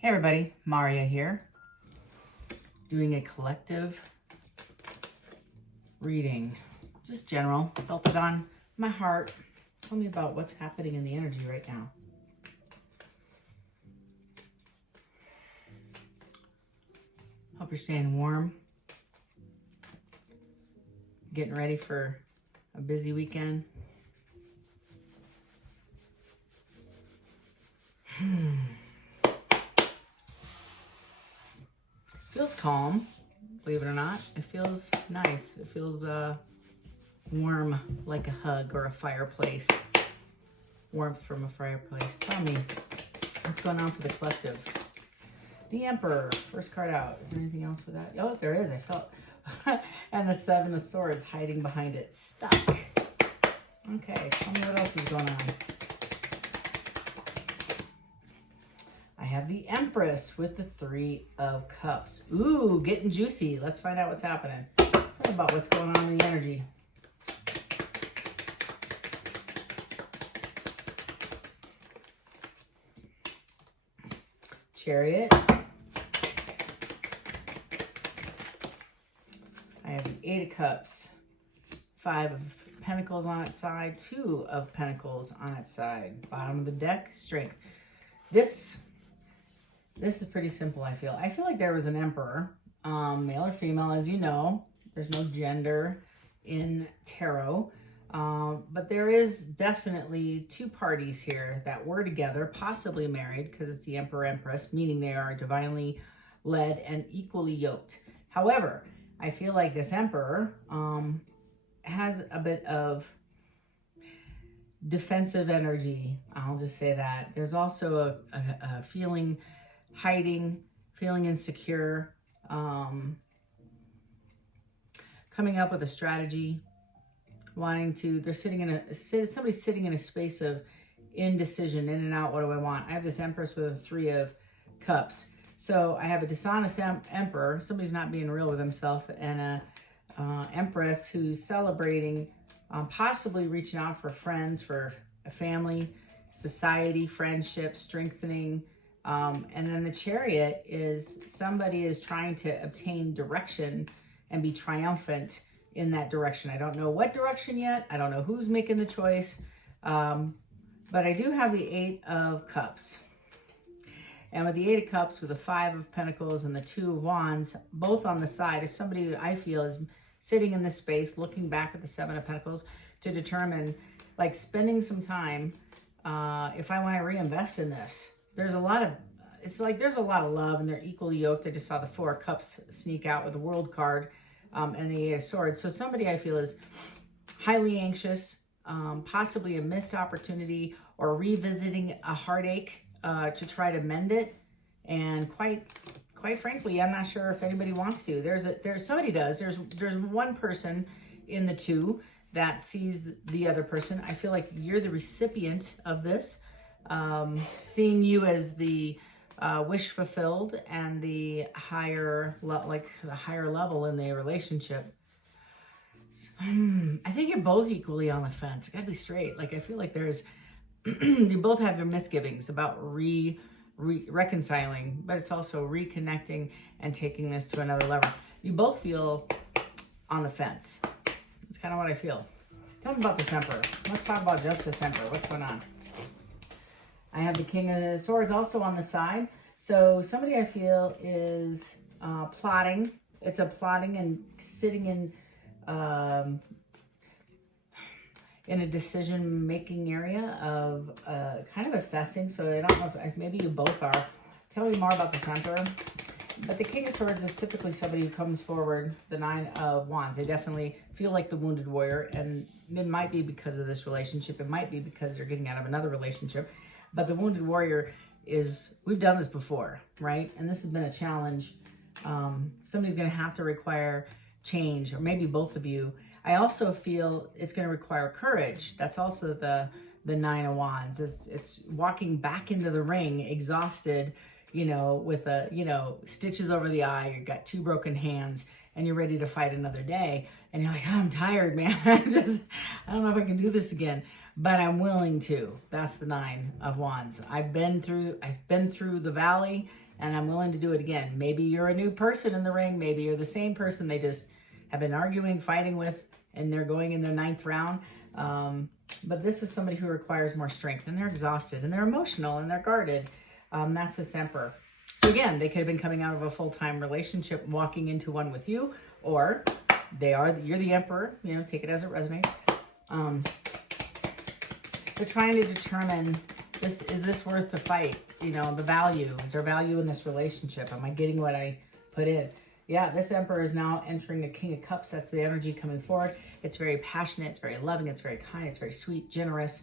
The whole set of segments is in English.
Hey everybody, Maria here, doing a collective reading, just general. Felt it on my heart. Tell me about what's happening in the energy right now. Hope you're staying warm, getting ready for a busy weekend. Feels calm, believe it or not. It feels nice. It feels warm, like a hug or a fireplace. Warmth from a fireplace. Tell me, what's going on for the collective? The Emperor, first card out. Is there anything else with that? Oh, there is. I felt. And the Seven of Swords hiding behind it. Stuck. Okay, tell me what else is going on. I have the Empress with the Three of Cups. Ooh, getting juicy. Let's find out what's happening. Tell me about what's going on in the energy. Chariot. I have the Eight of Cups. Five of Pentacles on its side. Two of Pentacles on its side. Bottom of the deck, Strength. This is pretty simple, I feel. I feel like there was an Emperor, male or female, as you know. There's no gender in tarot. But there is definitely two parties here that were together, possibly married, because it's the Emperor Empress, meaning they are divinely led and equally yoked. However, I feel like this Emperor has a bit of defensive energy. I'll just say that. There's also a feeling hiding, feeling insecure, coming up with a strategy, wanting to, somebody's sitting in a space of indecision, in and out, what do I want? I have this Empress with a Three of Cups. So I have a dishonest Emperor, somebody's not being real with himself, and a Empress who's celebrating, possibly reaching out for friends, for a family, society, friendship, strengthening. And then the Chariot is somebody is trying to obtain direction and be triumphant in that direction. I don't know what direction yet. I don't know who's making the choice. But I do have the Eight of Cups. And with the Eight of Cups, with the Five of Pentacles and the Two of Wands, both on the side, is somebody who I feel is sitting in this space, looking back at the Seven of Pentacles to determine, like, spending some time, if I want to reinvest in this. There's a lot of, it's like there's a lot of love and they're equally yoked. I just saw the Four of Cups sneak out with the World card and the Eight of Swords. So somebody I feel is highly anxious, possibly a missed opportunity or revisiting a heartache to try to mend it. And quite frankly, I'm not sure if anybody wants to. Somebody does. There's one person in the two that sees the other person. I feel like you're the recipient of this. Seeing you as the wish fulfilled and the higher level in the relationship. I think you're both equally on the fence. I gotta be straight. Like, I feel like there's you both have your misgivings about reconciling, but it's also reconnecting and taking this to another level. You both feel on the fence. It's kind of what I feel. Tell me about this Emperor. Let's talk about just this Emperor. What's going on? I have the King of Swords also on the side. So somebody I feel is plotting. It's a plotting and sitting in a decision-making area of kind of assessing. So I don't know if maybe you both are. Tell me more about this Emperor. But the King of Swords is typically somebody who comes forward, the Nine of Wands. They definitely feel like the wounded warrior, and it might be because of this relationship. It might be because they're getting out of another relationship. But the wounded warrior is, we've done this before, right? And this has been a challenge. Somebody's going to have to require change, or maybe both of you. I also feel it's going to require courage. That's also the Nine of Wands. It's walking back into the ring, exhausted, with stitches over the eye. You've got two broken hands, and you're ready to fight another day. And you're like, oh, I'm tired, man. I don't know if I can do this again. but I'm willing to. That's the Nine of Wands. I've been through the valley, and I'm willing to do it again. Maybe you're a new person in the ring. Maybe you're the same person they just have been arguing, fighting with, and they're going in their 9th round. But this is somebody who requires more strength, and they're exhausted, and they're emotional, and they're guarded. That's this Emperor. So again, they could have been coming out of a full-time relationship, walking into one with you, or you're the Emperor, you know, take it as it resonates. They're trying to determine, is this worth the fight? You know, the value. Is there value in this relationship? Am I getting what I put in? Yeah, this Emperor is now entering the King of Cups. That's the energy coming forward. It's very passionate. It's very loving. It's very kind. It's very sweet, generous.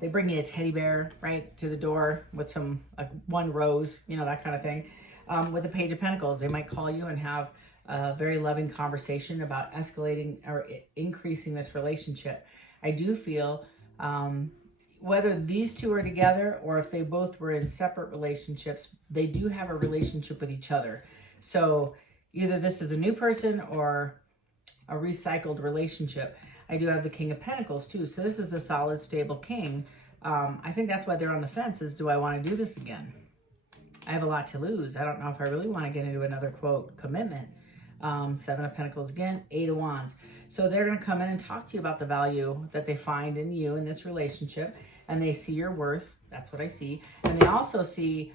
They bring you a teddy bear, right, to the door with some, one rose, you know, that kind of thing. With the Page of Pentacles, they might call you and have a very loving conversation about escalating or increasing this relationship. I do feel whether these two are together or if they both were in separate relationships, they do have a relationship with each other. So either this is a new person or a recycled relationship. I do have the King of Pentacles too. So this is a solid, stable king. I think that's why they're on the fence is, do I want to do this again? I have a lot to lose. I don't know if I really want to get into another, quote, commitment. 7 of Pentacles again, 8 of Wands. So they're going to come in and talk to you about the value that they find in you in this relationship. And they see your worth. That's what I see. And they also see,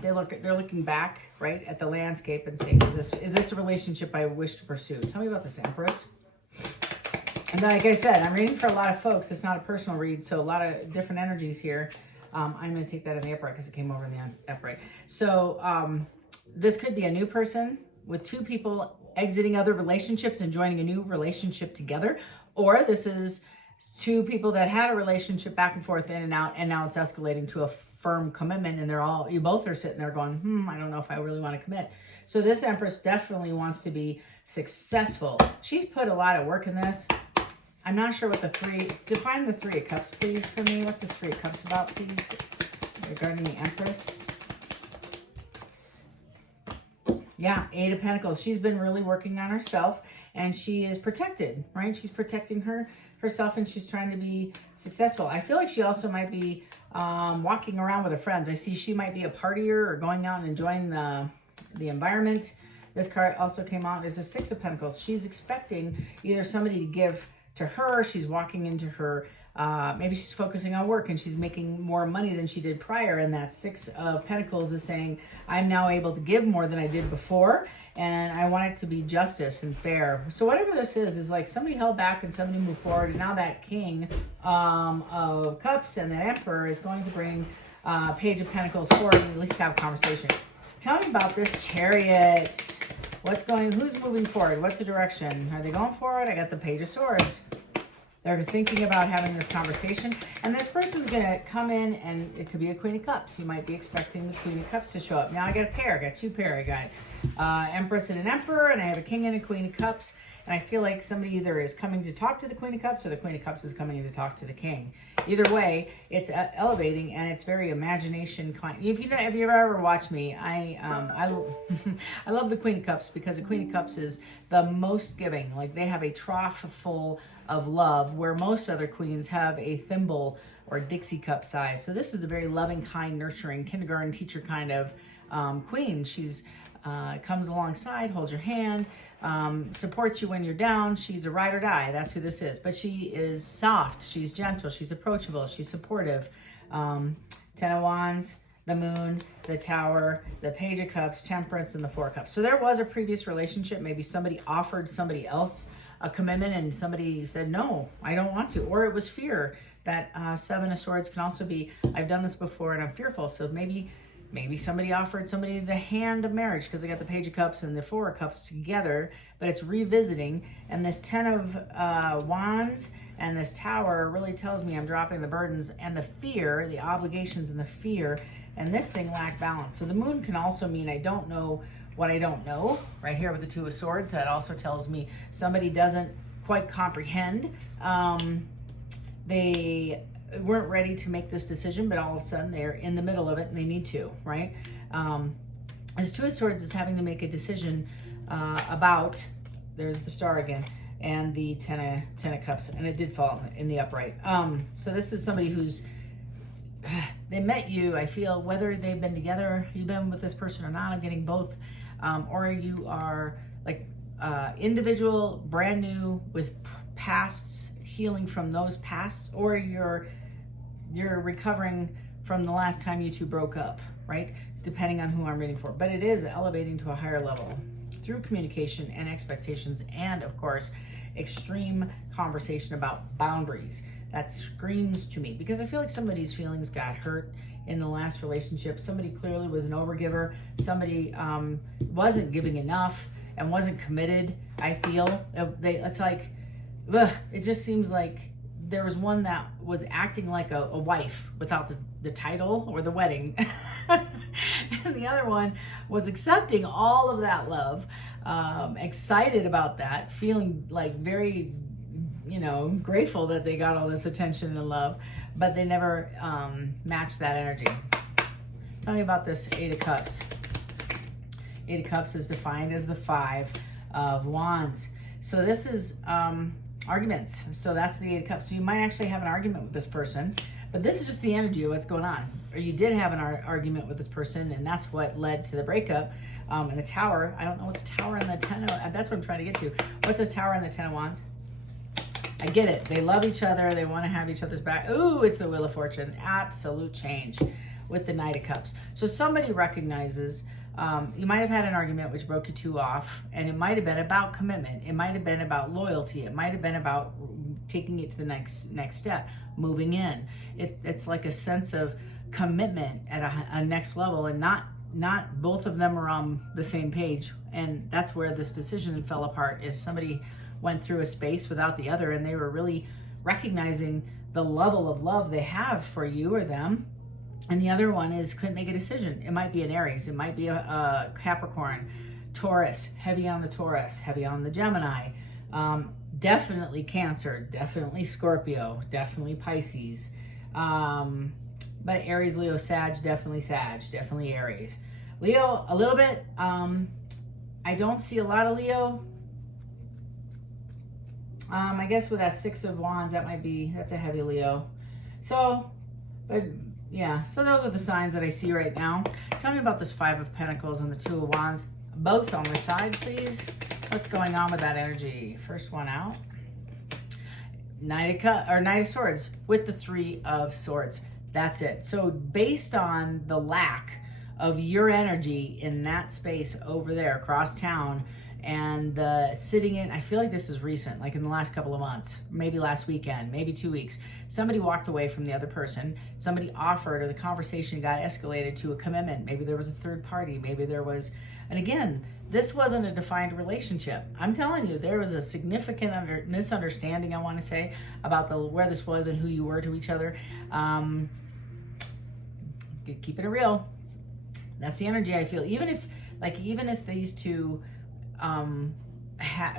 they're looking back, right, at the landscape and saying, is this a relationship I wish to pursue? Tell me about this, Empress. And like I said, I'm reading for a lot of folks. It's not a personal read, so a lot of different energies here. I'm going to take that in the upright because it came over in the upright. So this could be a new person with 2 people exiting other relationships and joining a new relationship together. Or this is 2 people that had a relationship back and forth, in and out, and now it's escalating to a firm commitment, and you both are sitting there going, I don't know if I really want to commit. So this Empress definitely wants to be successful. She's put a lot of work in this. I'm not sure what define the 3 of Cups, please, for me. What's this 3 of Cups about, please, regarding the Empress? Yeah, 8 of Pentacles. She's been really working on herself, and she is protected, right? She's protecting herself, and she's trying to be successful. I feel like she also might be walking around with her friends. I see she might be a partier or going out and enjoying the environment. This card also came out as a 6 of Pentacles. She's expecting either somebody to give to her. She's walking into her, maybe she's focusing on work and she's making more money than she did prior. And that 6 of Pentacles is saying, I'm now able to give more than I did before. And I want it to be justice and fair. So whatever this is like somebody held back and somebody moved forward. And now that King of Cups and that Emperor is going to bring Page of Pentacles forward and at least have a conversation. Tell me about this Chariot. Who's moving forward? What's the direction? Are they going forward? I got the Page of Swords. They're thinking about having this conversation. And this person's going to come in, and it could be a Queen of Cups. You might be expecting the Queen of Cups to show up. Now I got a pair. I got 2 pair. I got Empress and an Emperor, and I have a King and a Queen of Cups. And I feel like somebody either is coming to talk to the Queen of Cups or the Queen of Cups is coming to talk to the King. Either way, it's elevating, and it's very imagination. If you've ever watched me, I love the Queen of Cups because the Queen of Cups is the most giving. Like they have a trough full of love where most other queens have a thimble or Dixie cup size. So this is a very loving, kind, nurturing, kindergarten teacher kind of queen. She's comes alongside, holds your hand, supports you when you're down. She's a ride or die. That's who this is. But she is soft. She's gentle. She's approachable. She's supportive. 10 of Wands, the Moon, the Tower, the Page of Cups, Temperance, and the 4 of Cups. So there was a previous relationship. Maybe somebody offered somebody else a commitment and somebody said, no, I don't want to. Or it was fear. That 7 of Swords can also be, I've done this before and I'm fearful. So maybe somebody offered somebody the hand of marriage because they got the Page of Cups and the 4 of Cups together, but it's revisiting. And this 10 of Wands and this Tower really tells me I'm dropping the burdens and the fear, the obligations and the fear, and this thing lacked balance. So the Moon can also mean I don't know what I don't know. Right here with the 2 of Swords, that also tells me somebody doesn't quite comprehend. They weren't ready to make this decision, but all of a sudden they're in the middle of it and they need to, right? This 2 of Swords is having to make a decision about, there's the Star again, and the 10 of Cups, and it did fall in the upright. So this is somebody who's they met you, I feel, whether they've been together, you've been with this person or not, I'm getting both, or you are like individual, brand new with pasts, healing from those pasts, or you're recovering from the last time you two broke up, right? Depending on who I'm reading for. But it is elevating to a higher level through communication and expectations, and of course, extreme conversation about boundaries. That screams to me, because I feel like somebody's feelings got hurt in the last relationship. Somebody clearly was an overgiver. Somebody wasn't giving enough and wasn't committed. I feel it's like, ugh, it just seems like there was one that was acting like a wife without the title or the wedding. And the other one was accepting all of that love, excited about that, feeling like very, grateful that they got all this attention and love, but they never matched that energy. Tell me about this Eight of Cups. Eight of Cups is defined as the Five of Wands. So this is arguments. So that's the Eight of Cups. So you might actually have an argument with this person, but this is just the energy of what's going on. Or you did have an argument with this person, and that's what led to the breakup. And the Tower, I don't know what the Tower and the Ten of, that's what I'm trying to get to. What's this Tower and the Ten of Wands? I get it. They love each other. They want to have each other's back. Ooh, it's the Wheel of Fortune. Absolute change with the Knight of Cups. So somebody recognizes you might have had an argument which broke you two off, and it might have been about commitment. It might have been about loyalty. It might have been about taking it to the next step, moving in. It's like a sense of commitment at a next level, and not both of them are on the same page. And that's where this decision fell apart, is somebody went through a space without the other, and they were really recognizing the level of love they have for you or them. And the other one couldn't make a decision. It might be an Aries, it might be a Capricorn, Taurus, heavy on the Taurus, heavy on the Gemini, definitely Cancer, definitely Scorpio, definitely Pisces, but Aries, Leo, Sag, definitely Aries. Leo, a little bit, I don't see a lot of Leo. I guess with that Six of Wands, that's a heavy Leo. So, but yeah, so those are the signs that I see right now. Tell me about this Five of Pentacles and the Two of Wands, both on the side, please. What's going on with that energy? First one out. Knight of Swords with the Three of Swords. That's it. So based on the lack of your energy in that space over there across town, and the sitting in, I feel like this is recent, like in the last couple of months, maybe last weekend, maybe 2 weeks, somebody walked away from the other person, somebody offered, or the conversation got escalated to a commitment. Maybe there was a third party, maybe there was, and again, this wasn't a defined relationship. I'm telling you, there was a significant misunderstanding, I want to say, about where this was and who you were to each other. Keeping it real. That's the energy I feel. Even if these two,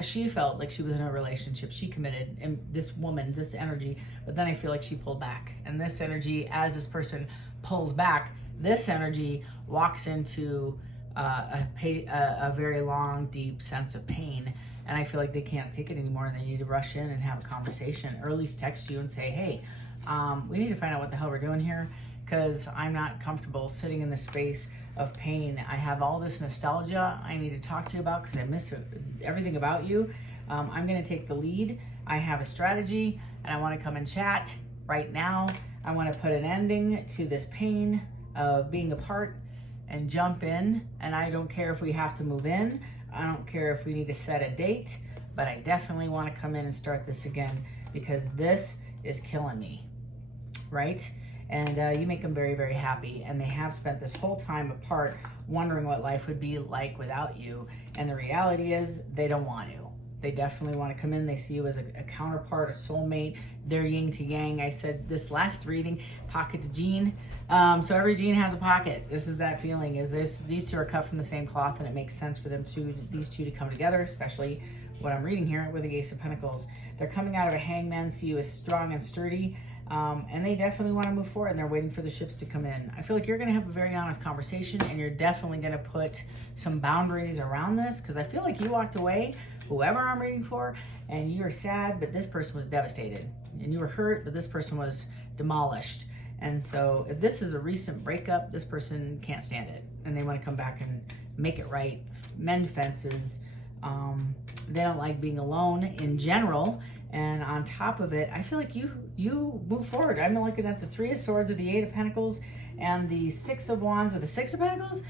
she felt like she was in a relationship, she committed, and this woman, this energy, but then I feel like she pulled back, and this energy, as this person pulls back, this energy walks into a very long, deep sense of pain, and I feel like they can't take it anymore, and they need to rush in and have a conversation, or at least text you and say, hey, we need to find out what the hell we're doing here, because I'm not comfortable sitting in this space of pain. I have all this nostalgia I need to talk to you about because I miss everything about you. I'm going to take the lead. I have a strategy, and I want to come and chat right now. I want to put an ending to this pain of being apart and jump in. And I don't care if we have to move in. I don't care if we need to set a date, but I definitely want to come in and start this again, because this is killing me, right? And you make them very, very happy. And they have spent this whole time apart wondering what life would be like without you. And the reality is they don't want to. They definitely want to come in. They see you as a counterpart, a soulmate. They're yin to yang. I said this last reading, pocket to gene. So every gene has a pocket. This is that feeling. These two are cut from the same cloth, and it makes sense for these two to come together, especially what I'm reading here with the Ace of Pentacles. They're coming out of a hangman, see you as strong and sturdy. And they definitely want to move forward, and they're waiting for the ships to come in. I feel like you're going to have a very honest conversation, and you're definitely going to put some boundaries around this, because I feel like you walked away, whoever I'm reading for, and you were sad, but this person was devastated. And you were hurt, but this person was demolished. And so if this is a recent breakup, this person can't stand it and they want to come back and make it right, mend fences. They don't like being alone in general. And on top of it, I feel like you move forward. I'm looking at the 3 of Swords or the 8 of Pentacles and the 6 of Wands or the 6 of Pentacles.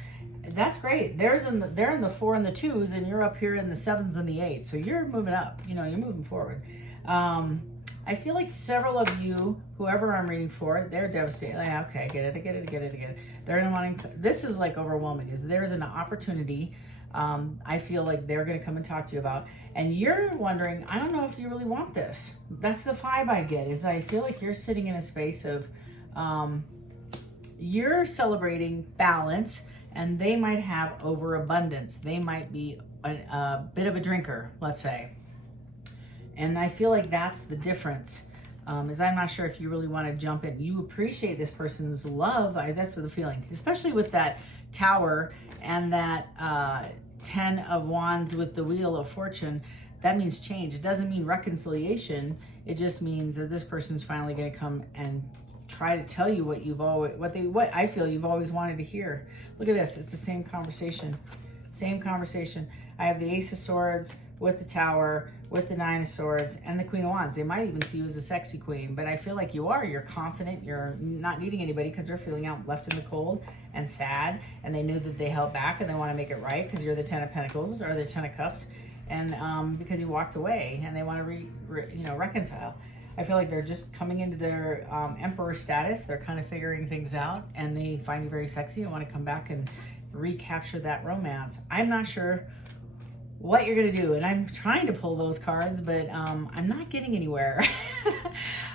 That's great. They're in the 4 and the 2s, and you're up here in the 7s and the 8s. So you're moving up. You know, you're moving forward. I feel like several of you, whoever I'm reading for, they're devastated. Like, okay, I get it. They're gonna want. This is like overwhelming. Is there's an opportunity. I feel like they're gonna come and talk to you about, and you're wondering, I don't know if you really want this. That's the vibe I get. Is I feel like you're sitting in a space of, you're celebrating balance, and they might have overabundance. They might be a bit of a drinker, let's say. And I feel like that's the difference. Is I'm not sure if you really want to jump in. You appreciate this person's love. That's the feeling, especially with that Tower and that 10 of Wands with the Wheel of Fortune. That means change. It doesn't mean reconciliation. It just means that this person's finally going to come and try to tell you what you've always, what I feel you've always wanted to hear. Look at this. It's the same conversation. Same conversation. I have the Ace of Swords with the Tower, with the 9 of Swords, and the Queen of Wands. They might even see you as a sexy queen, but I feel like you are. You're confident. You're not needing anybody because they're feeling out left in the cold and sad, and they knew that they held back and they want to make it right because you're the 10 of Pentacles or the 10 of Cups, and because you walked away and they want to reconcile. I feel like they're just coming into their emperor status. They're kind of figuring things out, and they find you very sexy and want to come back and recapture that romance. I'm not sure what you're gonna do, and I'm trying to pull those cards, but I'm not getting anywhere.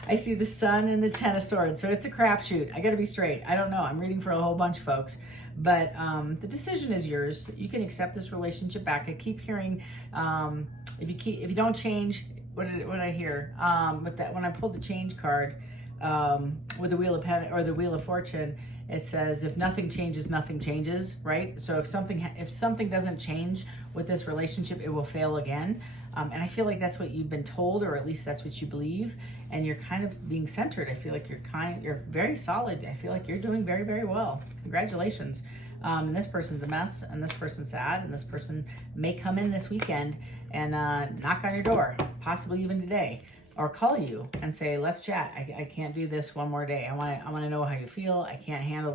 I see the Sun and the 10 of Swords, so it's a crapshoot. I gotta be straight. I don't know. I'm reading for a whole bunch of folks, but the decision is yours. You can accept this relationship back. I keep hearing if you don't change. What did I hear? With that, when I pulled the change card with the Wheel of or the Wheel of Fortune, it says if nothing changes, nothing changes, right? So if something doesn't change with this relationship, it will fail again. And I feel like that's what you've been told, or at least that's what you believe. And you're kind of being centered. I feel like you're very solid. I feel like you're doing very, very well. Congratulations. And this person's a mess, and this person's sad, and this person may come in this weekend and knock on your door, possibly even today, or call you and say, let's chat. I can't do this one more day. I want to know how you feel. I can't handle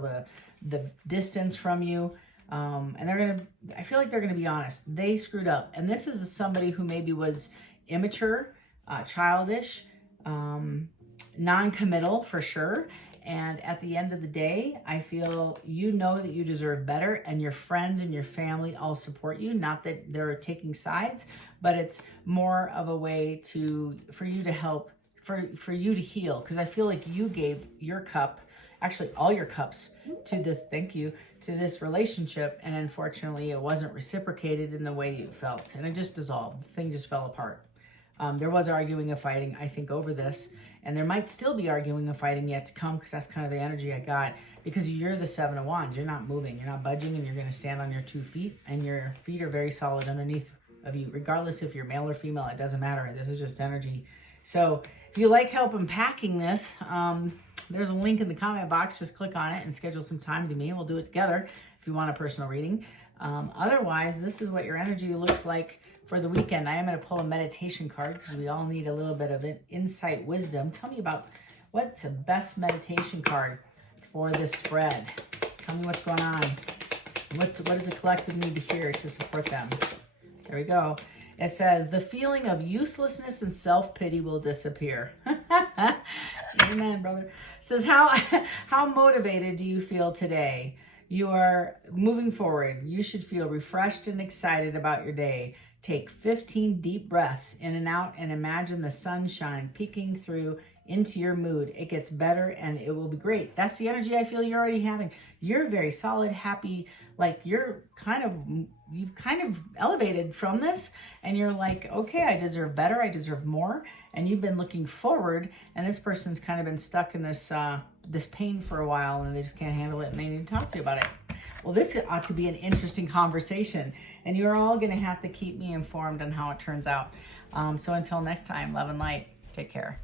the distance from you. And I feel like they're gonna be honest. They screwed up. And this is somebody who maybe was immature, childish, non-committal for sure. And at the end of the day, I feel you know that you deserve better, and your friends and your family all support you. Not that they're taking sides, but it's more of a way for you to help, for you to heal. Because I feel like you gave your cup, actually all your cups, to this, thank you, to this relationship. And unfortunately, it wasn't reciprocated in the way you felt. And it just dissolved. The thing just fell apart. There was arguing and fighting, I think, over this. And there might still be arguing and fighting yet to come, because that's kind of the energy I got. Because you're the 7 of Wands. You're not moving. You're not budging, and you're going to stand on your 2 feet. And your feet are very solid underneath of you. Regardless if you're male or female, it doesn't matter. This is just energy. So if you like help unpacking this, there's a link in the comment box. Just click on it and schedule some time to me, and we'll do it together if you want a personal reading. Otherwise, this is what your energy looks like for the weekend. I am going to pull a meditation card because we all need a little bit of insight wisdom. Tell me about what's the best meditation card for this spread. Tell me what's going on. What does the collective need to hear to support them? There we go. It says, the feeling of uselessness and self-pity will disappear. Amen, brother. It says, how motivated do you feel today? You are moving forward. You should feel refreshed and excited about your day. Take 15 deep breaths in and out and imagine the sunshine peeking through into your mood. It gets better and it will be great. That's the energy I feel you're already having. You're very solid, happy, like you've kind of elevated from this, and you're like, okay, I deserve better. I deserve more. And you've been looking forward, and this person's kind of been stuck in this pain for a while, and they just can't handle it, and they need to talk to you about it. Well, this ought to be an interesting conversation, and you're all going to have to keep me informed on how it turns out. So until next time, love and light. Take care.